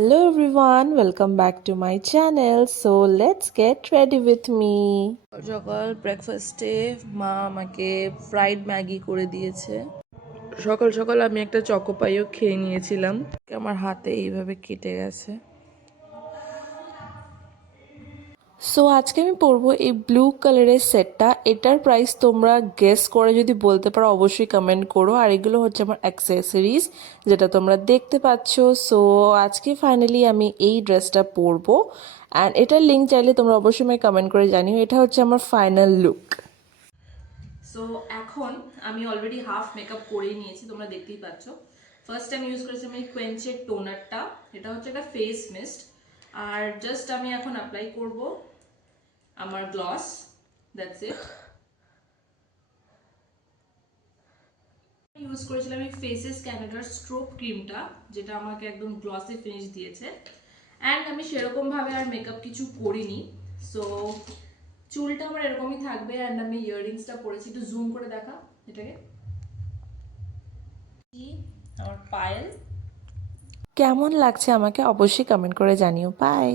Hello everyone, welcome back to my channel. So let's get ready with me. সকাল ব্রেকফাস্টে মা আমাকে fried Maggi করে দিয়েছে। সকাল সকাল আমি একটা চকোপাইও খেয়ে নিয়েছিলাম। আমার হাতে এইভাবে কেটে গেছে। সো আজকে আমি পরবো এই ব্লু কালারের সেটটা। এটার প্রাইস তোমরা গেস করে যদি বলতে পারো অবশ্যই কমেন্ট করো। আর এগুলো হচ্ছে আমার অ্যাক্সেসরিজ যেটা তোমরা দেখতে পাচ্ছ। সো আজকে ফাইনালি আমি এই ড্রেসটা পরবো অ্যান্ড এটার লিঙ্ক চাইলে তোমরা অবশ্যই আমায় কমেন্ট করে জানিও। এটা হচ্ছে আমার ফাইনাল লুক। সো এখন আমি অলরেডি হাফ মেকআপ করেই নিয়েছি, তোমরা দেখতেই পাচ্ছ। ফার্স্ট আমি ইউজ করেছি আমি কোয়েঞ্চের টোনারটা, এটা হচ্ছে একটা ফেস মিস্ট। আর জাস্ট আমি এখন অ্যাপ্লাই করবো আমার গ্লস, দ্যাটস ইট। ইউজ করেছিলাম এই ফেসেস ক্যানাডার স্ট্রোক ক্রিমটা, যেটা আমাকে একদম গ্লসি ফিনিশ দিয়েছে। অ্যান্ড আমি সেরকম ভাবে আর মেকআপ কিছু করিনি। সো চুলটা আমার এরকমই থাকবে। অ্যান্ড আমি ইয়াররিংসটা পরেছি, একটু জুম করে দেখা এটাকে। আমার পায়েল কেমন লাগছে আমাকে অবশ্যই কমেন্ট করে জানিও। বাই।